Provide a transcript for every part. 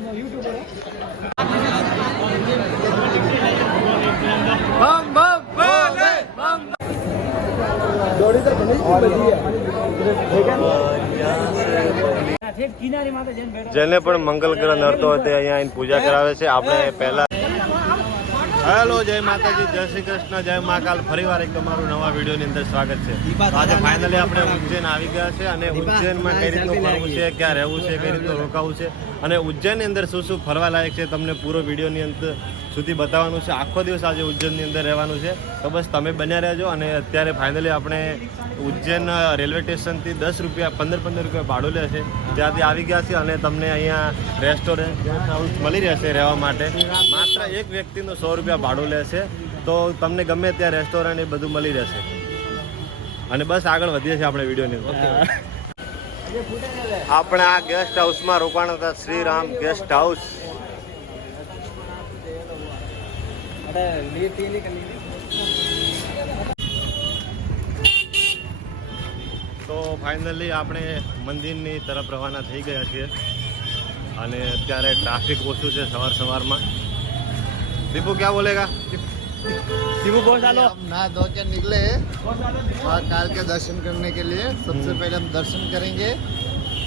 જેને પણ મંગલ ગ્રહ નડતો હોય તે અહીંયા આવીને પૂજા કરાવે છે. આપણે પહેલા હેલો, જય માતાજી, જય શ્રી કૃષ્ણ, જય મહાકાલ. ફરીવાર એક તમારું નવા વિડીયોની અંદર સ્વાગત છે. આજે ફાઇનલી આપણે ઉજ્જૈન આવી ગયા છે અને ઉજ્જૈનમાં કઈ રીતનું ફરવું છે, ક્યાં રહેવું છે, કઈ રીતનું રોકાવું છે અને ઉજ્જૈનની અંદર શું શું ફરવા લાયક છે તમને પૂરો વિડીયોની અંદર સુધી બતાવવાનું છે. આખો દિવસ આજે ઉજ્જૈનની અંદર રહેવાનું છે, તો બસ તમે બન્યા રહેજો. અને અત્યારે ફાઇનલી આપણે ઉજ્જૈન રેલવે સ્ટેશનથી 10 રૂપિયા 15 રૂપિયા ભાડું લે છે, ત્યાંથી આવી ગયા છે. અને તમને અહીંયા રેસ્ટોરન્ટ ગેસ્ટ હાઉસ મળી રહેશે રહેવા માટે. માત્ર એક વ્યક્તિનું 100 રૂપિયા ભાડું લેશે, તો તમને ગમે ત્યાં રેસ્ટોરન્ટ એ બધું મળી રહેશે. અને બસ આગળ વધીએ છીએ આપણે વિડીયોની. આપણે આ ગેસ્ટ હાઉસમાં રોકાણ હતા, શ્રીરામ ગેસ્ટ હાઉસ. તો ફાઇનલી આપણે મંદિરની તરફ રવાના થઈ ગયા છીએ અને અત્યારે ટ્રાફિક ઓછું છે સવારમાં. दीपू क्या बोलेगा? दीपू बहुत डालो. हम नहा धो के निकले महाकाल के दर्शन करने के लिए. सबसे पहले हम दर्शन करेंगे,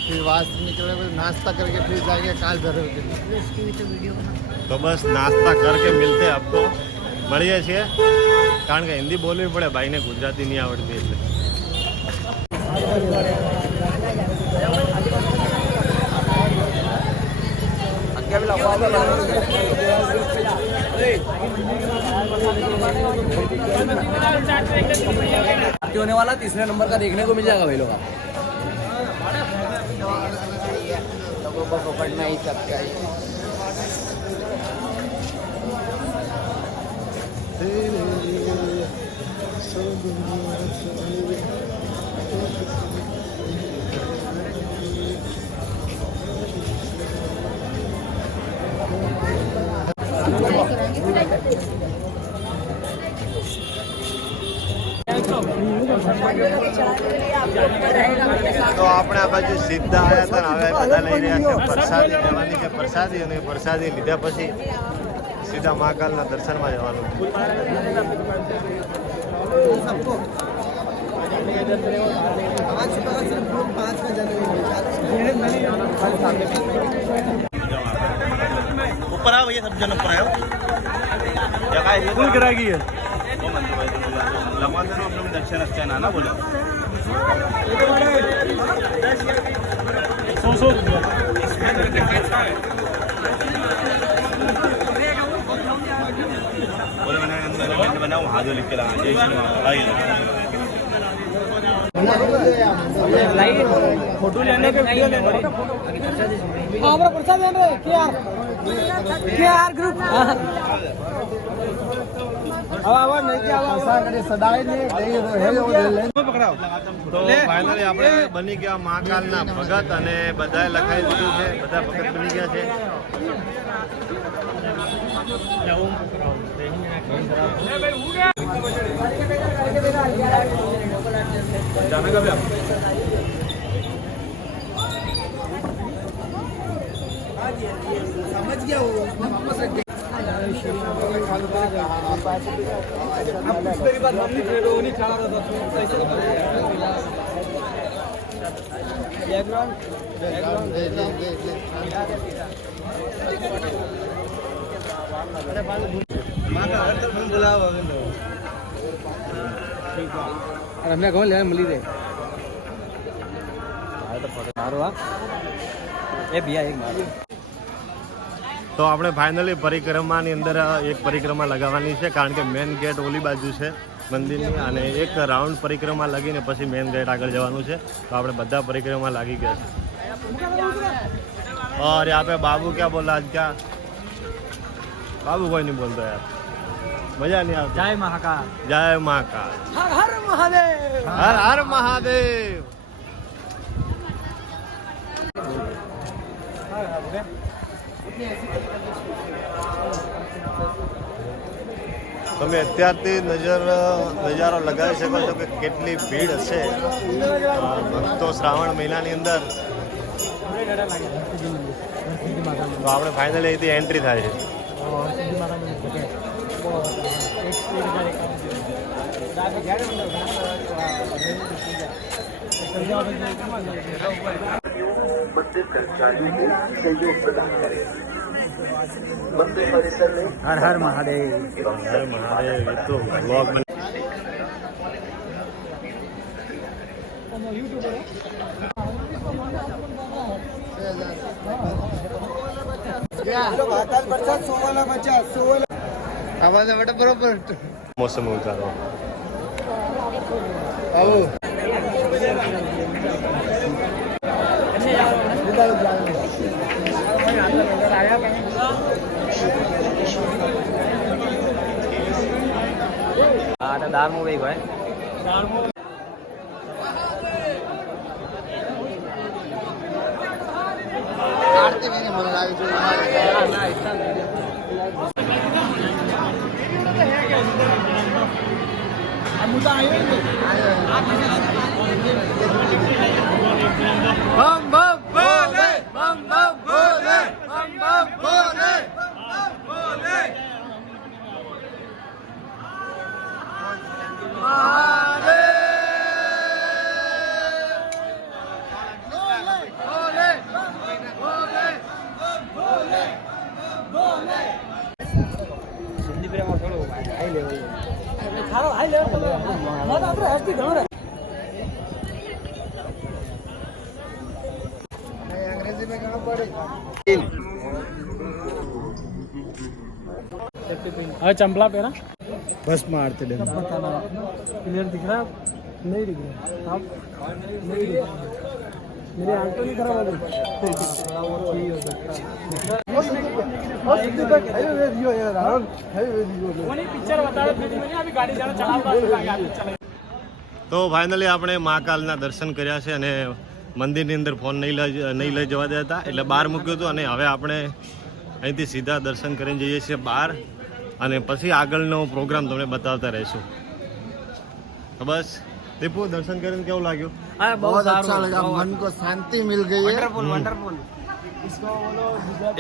फिर वहाँ से निकले नाश्ता करके फिर जाएंगे काल भैरव के लिए. तो बस नाश्ता करके मिलते हैं आपको. મળીએ છીએ, કારણ કે હિન્દી બોલવી પડે, ભાઈને ગુજરાતી નહીં આવડતી એટલે. होने वाला 3रे नंबर का देखने को मिल जाएगा भाई लोग. लोगों को पकड़ना ही सबका ही. તો આપણે આ બાજુ સીધા આવ્યા હતા ને હવે બધા લઈ રહ્યા છે પ્રસાદી લેવાની છે. પ્રસાદી અને પ્રસાદી લીધા પછી સીધા મહાકાલના દર્શનમાં જવાનું. ऊपर आओ, ये सब जन ऊपर आओ. फुल गिरागी है. लमांदर अपने दक्षिण रखते ना बोले बनाओ हाथ लिख के लगा फोटो लेने के वीडियो लेने हमारा प्रसाद लेने केआर ग्रुप. તો ફાઇનલી આપણે બની ગયા મહાકાલના ભગત અને બધાએ લખાઈ દીધું છે, બધા ભગત બની ગયા છે. समझ गया वो. हमने कौन ले मिली दे भैया एक मारो. તો આપણે ફાઇનલી પરિક્રમાની અંદર એક પરિક્રમા લગાવવાની છે, કારણ કે મેન ગેટ ઓલી બાજુ છે મંદિરની અને એક રાઉન્ડ પરિક્રમા લાગીને પછી મેન ગેટ આગળ જવાનું છે. તો આપણે બધા પરિક્રમા લાગી ગયા છે. और यहाँ पे बाबू क्या बोल रहा आज? क्या बाबू कोई नहीं बोलता यार, मजा नहीं आता. जय महाकाल. जय महाकाल. हर हर महादेव. हर हर महादेव. તમે અત્યારથી નજારો લગાવી શકો છો કે કેટલી ભીડ હશે ભક્તો શ્રાવણ મહિનાની અંદર. તો આપણે ફાઇનલી અહીંથી એન્ટ્રી થાય છે. હર હર મહાદેવ. હર મહાદેવ. એ તો બ્લોગ બને. આવાજ બેટા બરોબર મોસમ ઉતારો. આવો દાળમું ભાઈ ભાઈ આરતી મેને મને લાગે છે બમ બમ બોલે બમ બમ બોલે બમ બમ બોલે બોલે સિંધી પ્રેમમાં થોડું હાઈ લેવલ ખારો હાઈ લેવલ મને આપણે હસ્તી ઘણો રે अंग्रेजी में कहाँ पढ़े हाँ चंपला पे ना बस मारते डे बताना क्लियर दिख रहा है नहीं दिख रहा आप नहीं दिख रहा मेरी आंख तो नहीं खराब हो गई पिक्चर बता रहे थे अभी गाड़ी जाना चला તો ફાઇનલી આપણે મહાકાલના દર્શન કર્યા છે અને મંદિરની અંદર ફોન નહીં લઈ જવા દેતા એટલે બહાર મૂક્યું હતું અને હવે આપણે અહીંથી સીધા દર્શન કરીને જઈએ છીએ બહાર અને પછી આગળનો પ્રોગ્રામ તમને બતાવતા રહીશું. તો બસ દીપુ દર્શન કરીને કેવું લાગ્યું? बहुत अच्छा लगा मन को शांति मिल गई है वंडरफुल इसको बोलो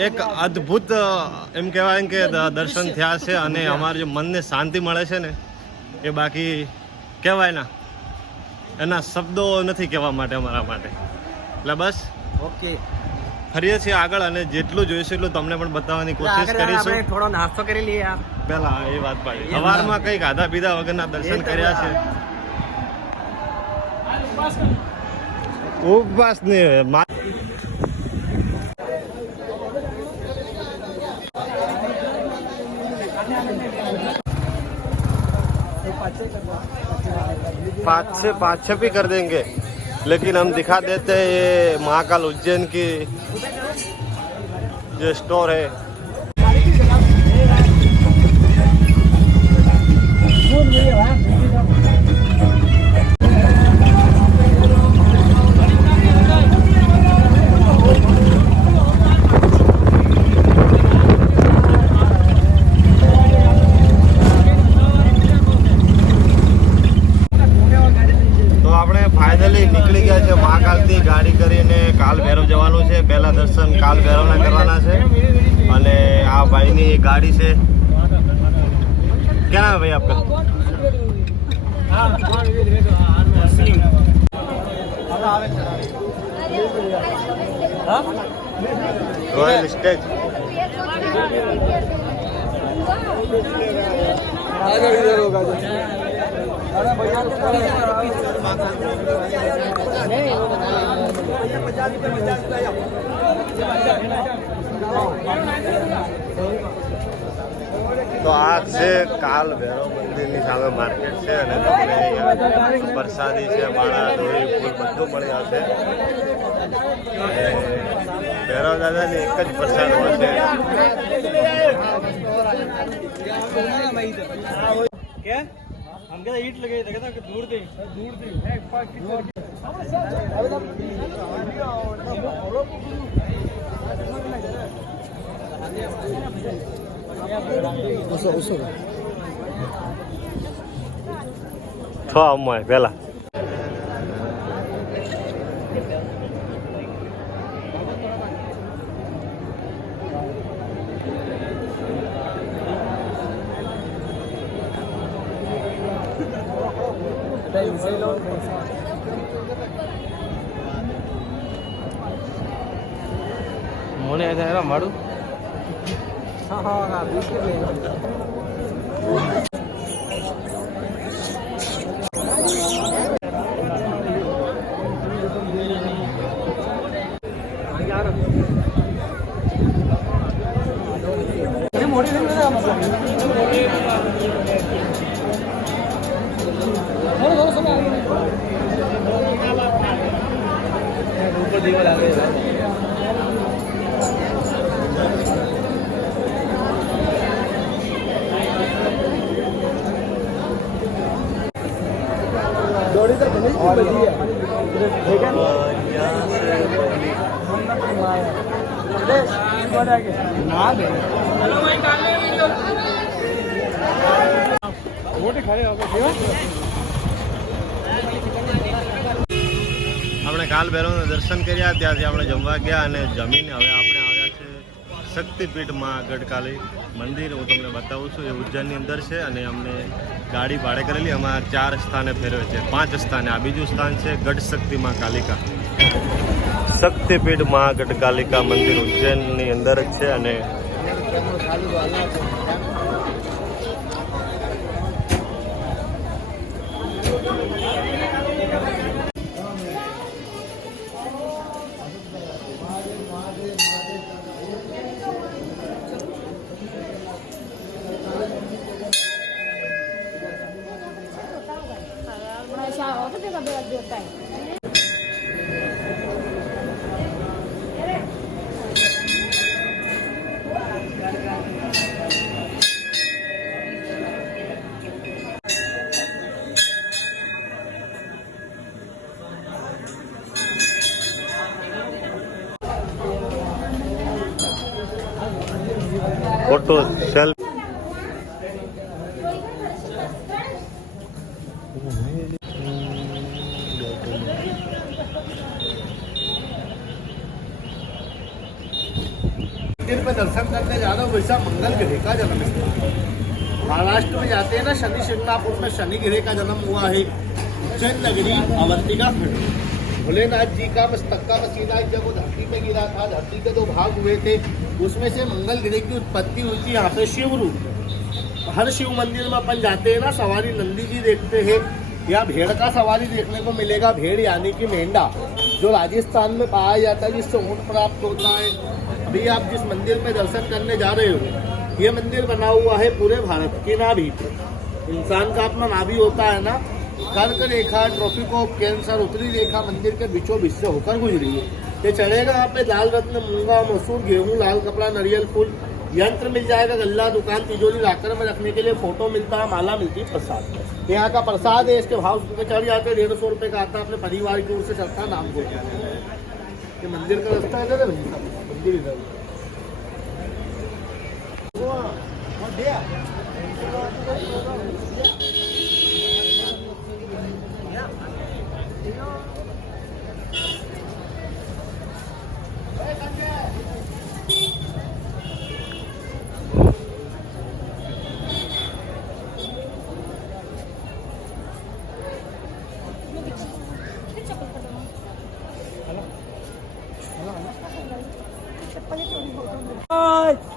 એક અદ્ભુત એમ કહેવાય કે દર્શન થયા છે અને અમારે જે મનને શાંતિ મળે છે ને એ બાકી કહેવાય ના એના શબ્દો નથી કહેવા માટે અમારા માટે. એટલે બસ ओके ફરીએ છીએ આગળ અને જેટલું જોઈશું એટલું તમને પણ બતાવવાની કોશિશ કરીશું. થોડો નાસ્તો કરી લઈએ યાર પહેલા એ વાત પાડી સવારમાં કઈ ખાધા પીધા વગરના દર્શન કર્યા છે. ઉપવાસ ને पाँच छः भी कर देंगे लेकिन हम दिखा देते हैं ये महाकाल उज्जैन की जो स्टोर है. ફાઇનલી નીકળી ગયા છે મહાકાલથી ગાડી કરીને કાલ ભૈરવ જવાનું છે. પહેલા દર્શન કાલ ભૈરવના કરવાના છે અને આ ભાઈની ગાડી છે. क्या नाम है भाई आपका? Royal stage. તો આ છે કાલ ભૈરવ મંદિરની સામે માર્કેટ છે અને તમને અહીંયા પ્રસાદી છે, માળા, દોરી, ફૂલ બધું મળી આવશે. અને ભૈરવ દાદાની એક જ પ્રસાદ હોય છે. क्या हम कहते ईट लगे थे कहता दूर थी છ અમ્માય પેલા મને એના મારું હા બિસ્કિટ લઈ दौड़ी तो बनी बजी है ठीक है ना दे મોટી ખરે હવે આપણે કાલ ભૈરવના દર્શન કર્યા, ત્યાંથી આપણે જમવા ગયા અને જમીને હવે આપણે આવ્યા છે શક્તિપીઠમાં ગઢકાલી મંદિર. હું તમને બતાવું છું, એ ઉજ્જૈનની અંદર છે અને અમને ગાડી ભાડે કરેલી. અમારા 4 સ્થાને ફેરવે છે, 5 સ્થાને. આ બીજું સ્થાન છે ગઢ શક્તિમાં કાલિકા. શક્તિપીઠમાં ગઢકાલિકા મંદિર ઉજ્જૈનની અંદર જ છે અને ફોટો સેલ્ફી मंदिर पे दर्शन करने जा रहा हूँ। वैसा मंगल ग्रह का जन्म स्थान महाराष्ट्र में जाते हैं ना, शनि शिंगणापुर में शनि ग्रह का जन्म हुआ है। उज्जैन नगरी अवंतिका खंड भोलेनाथ जी का मस्तक का मसीना जब वो धरती पे गिरा था, धरती के 2 भाग हुए थे, उसमें से मंगल ग्रह की उत्पत्ति हुई थी। यहाँ पे शिव रूप, हर शिव मंदिर में अपन जाते हैं ना, सवारी नंदी जी देखते हैं या भेड़ का सवारी देखने को मिलेगा। भेड़ यानी कि मेंढा, जो राजस्थान में पाया जाता है, जिससे ऊँट प्राप्त होता है। अभी आप जिस मंदिर में दर्शन करने जा रहे हो, ये मंदिर बना हुआ है पूरे भारत की नाभि पे। इंसान का अपना नाभि होता है ना, कर्क रेखा, ट्रॉपिक ऑफ कैंसर, उत्तरी रेखा मंदिर के बीचों बीच से होकर गुजरी है। ये चढ़ेगा यहाँ पे दाल रत्न, मूंगा, मसूर, गेहूं, लाल कपड़ा, नारियल फूल, यंत्र मिल जाएगा, गल्ला, दुकान, तिजोरी लाकर में रखने के लिए, फोटो मिलता है, माला मिलती है, प्रसाद। यहाँ का प्रसाद है, इसके भाव पे चढ़ जाते हैं। 150 रुपये का आता है, अपने परिवार की ओर से चलता नाम को। ये मंदिर का रास्ता है ना, मंदिर इधर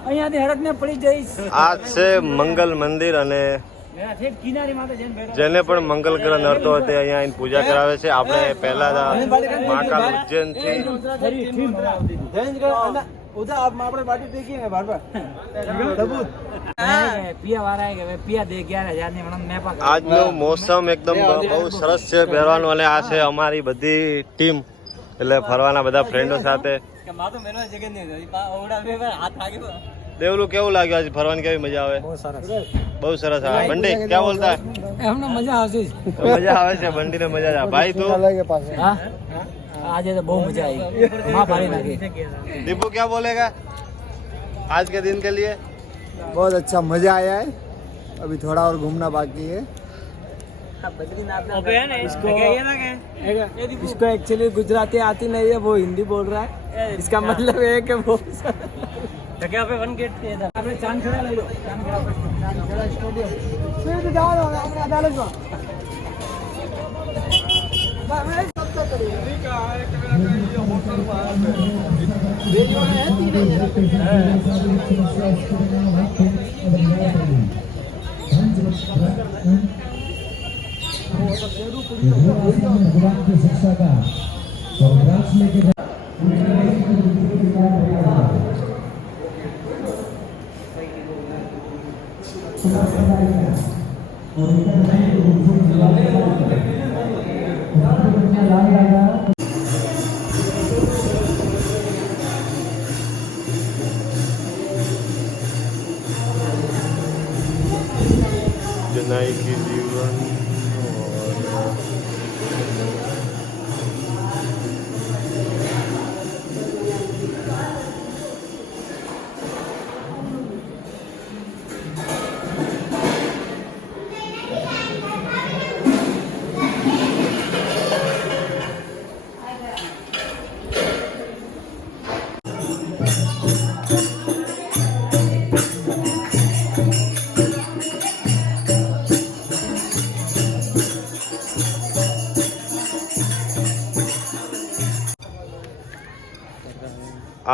અહીંયાથી હડકને પડી જઈશ. આ છે મંગલ મંદિર અને જેને પણ મંગલ ગ્રહ નડતો હોય તે અહીંયા આવીને પૂજા કરાવે છે. આપણે પહેલા મહાકાલ ઉજ્જૈન થી उधर आप આપણે બાટી દેખીને બારબાર સબૂત પિયા વાળા કે પિયા દે 11000 ની મને મેં પા. આજનો મોસમ એકદમ બહુ સરસ છે પહેરવાનું અને આ છે અમારી બધી ટીમ, એટલે ફરવાના બધા ફ્રેન્ડો સાથે. દેવલું કેવું લાગ્યું આજે ફરવાની? કેવી મજા આવે? બહુ સરસ આવે. બંડી ક્યાં બોલતા એમને મજા આવશે. મજા આવે છે બંડી ને મજા આવે. ભાઈ તું? હા आज तो बहुत मजा आई, माँ भारी लगी. दीपू क्या बोलेगा आज के दिन के लिए? बहुत अच्छा मजा आया है. अभी थोड़ा और घूमना बाकी है. इसको एक्चुअली गुजराती आती नहीं है, वो हिंदी बोल रहा है. इसका मतलब है कि वो वन गेट चांद खेड़ा ले लो, चांद खेड़ा स्टेडियम भगवान की शिक्षा का सौराष्ट्र लेके जनाई की जीवन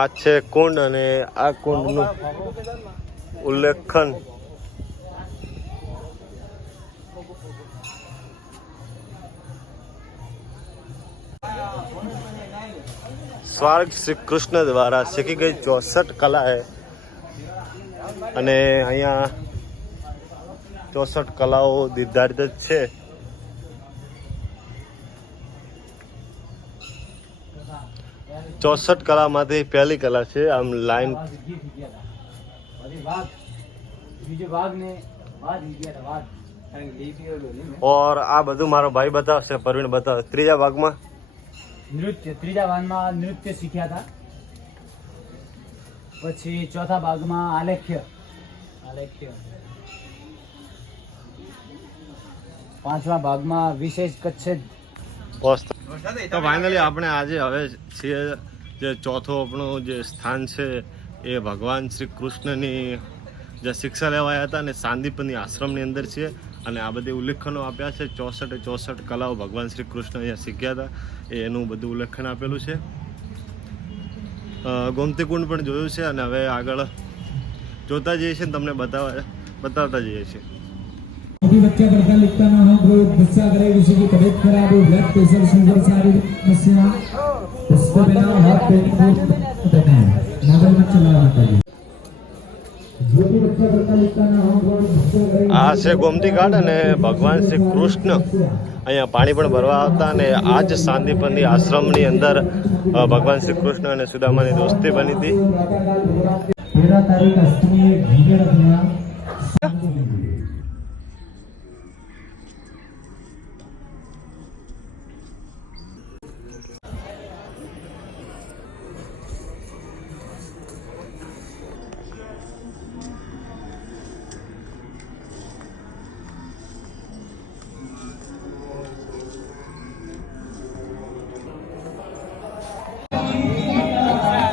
આ છે કુંડ અને આ કુંડનું ઉલ્લેખન સ્વર્ગ શ્રી કૃષ્ણ દ્વારા શીખી ગઈ 64 કલા है અને અહીંયા 64 કલાઓ નિર્ધારિત જ છે. चौसठ कला माथी पहली कला છે આમ લાઈન और આ બધું મારો ભાઈ બતાવશે, પરવીણ બતાવશે. ત્રીજા ભાગમાં ત્રીજા ભાગમાં નૃત્ય શીખ્યા હતા. પછી ચોથા ભાગમાં આલેખ્ય. પાંચમા ભાગમાં વિશેષ કચ્છ. તો ફાઇનલી આપણે આજે હવે છીએ જે ચોથો આપણું જે સ્થાન છે એ ભગવાન શ્રી કૃષ્ણની જે શિક્ષા લેવાયા હતા અને સાંદીપની આશ્રમની અંદર છે અને આ બધી ઉલ્લેખનો આપ્યા છે. 64 કલાઓ ભગવાન શ્રી કૃષ્ણ અહીંયા શીખ્યા હતા એનું બધું ઉલ્લેખન આપેલું છે. ગોમતી કુંડ પણ જોયું છે અને હવે આગળ જોતા જઈએ છીએ, તમને બતાવતા જઈએ છીએ. अभी बच्चा पढ़ता लिखता ना हो, कोई गुस्सा करे, किसी की तबीयत खराब हो, ब्लड प्रेशर, शुगर, शारीरिक समस्या, उसको बिना हाथ पेट देना है, मोबाइल मत चलाना चाहिए. जो भी बच्चा पढ़ता लिखता ना हो, कोई गुस्सा करे. આ છે ગોમતી ઘાટ અને ભગવાન શ્રી કૃષ્ણ અહીંયા પાણી પણ ભરવા આવતા અને આ જ સાંદીપની આશ્રમની અંદર ભગવાન શ્રી કૃષ્ણ અને સુદામાની દોસ્તી બની હતી. 13 तारीख अष्टमी घूमे रखना.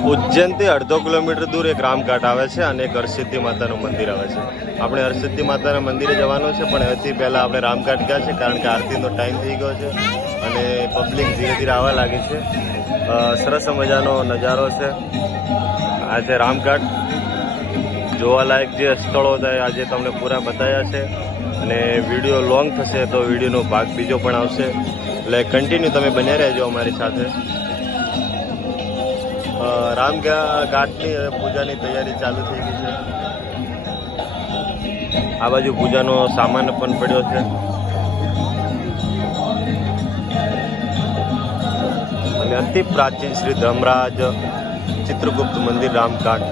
ઉજ્જૈનથી 1.5 કિલોમીટર દૂર એક રામઘાટ આવે છે અને એક હરસિદ્ધિ માતાનું મંદિર આવે છે. આપણે હરસિદ્ધિ માતાના મંદિરે જવાનું છે પણ એથી પહેલાં આપણે રામઘાટ ગયા છે કારણ કે આરતીનો ટાઈમ થઈ ગયો છે અને પબ્લિક ધીરે ધીરે આવવા લાગી છે. સરસ મજાનો નજારો છે. આ છે રામઘાટ. જોવાલાયક જે સ્થળો હતા આજે તમને પૂરા બતાવ્યા છે અને વિડીયો લોંગ થશે તો વિડીયોનો ભાગ બીજો પણ આવશે, એટલે કન્ટિન્યુ તમે બન્યા રહેજો અમારી સાથે. રામઘાટની પૂજાની તૈયારી ચાલુ થઈ ગઈ છે. આ બાજુ પૂજાનો સામાન પણ પડ્યો છે અને અતિ પ્રાચીન શ્રી ધર્મરાજ ચિત્રગુપ્ત મંદિર રામઘાટ.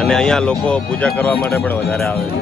અને અહીંયા લોકો પૂજા કરવા માટે પણ વધારે આવે છે.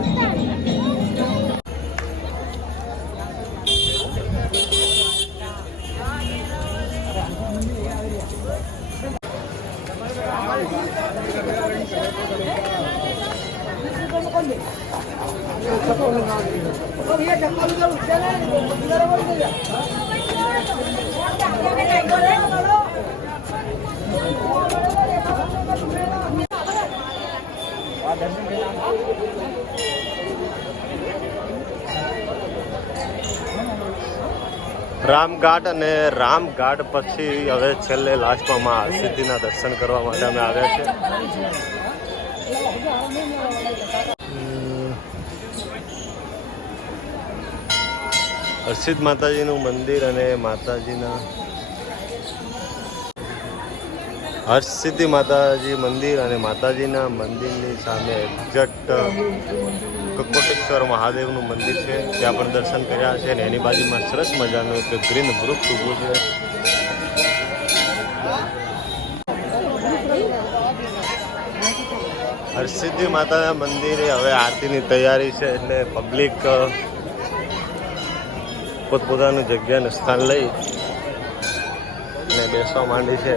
રામઘાટ અને રામઘાટ પછી હવે છેલ્લે લાસ્ટમાં માં હરસિદ્ધિના દર્શન કરવા માટે અમે આવ્યા છે. હરસિદ્ધ માતાજીનું મંદિર અને માતાજીના હરસિદ્ધિ માતાજી મંદિર અને માતાજીના મંદિરની સામે એક્ઝેક્ટ કકોટેશ્વર મહાદેવનું મંદિર છે. ત્યાં પણ દર્શન કર્યા છે અને એની બાજુમાં સરસ મજાનું એક ગ્રીન વૃક્ષ ઊભું છે. હરસિદ્ધિ માતાના મંદિરે હવે આરતીની તૈયારી છે એટલે પબ્લિક પોતપોતાનું જગ્યાનું સ્થાન લઈ અને બેસવા માંડી છે.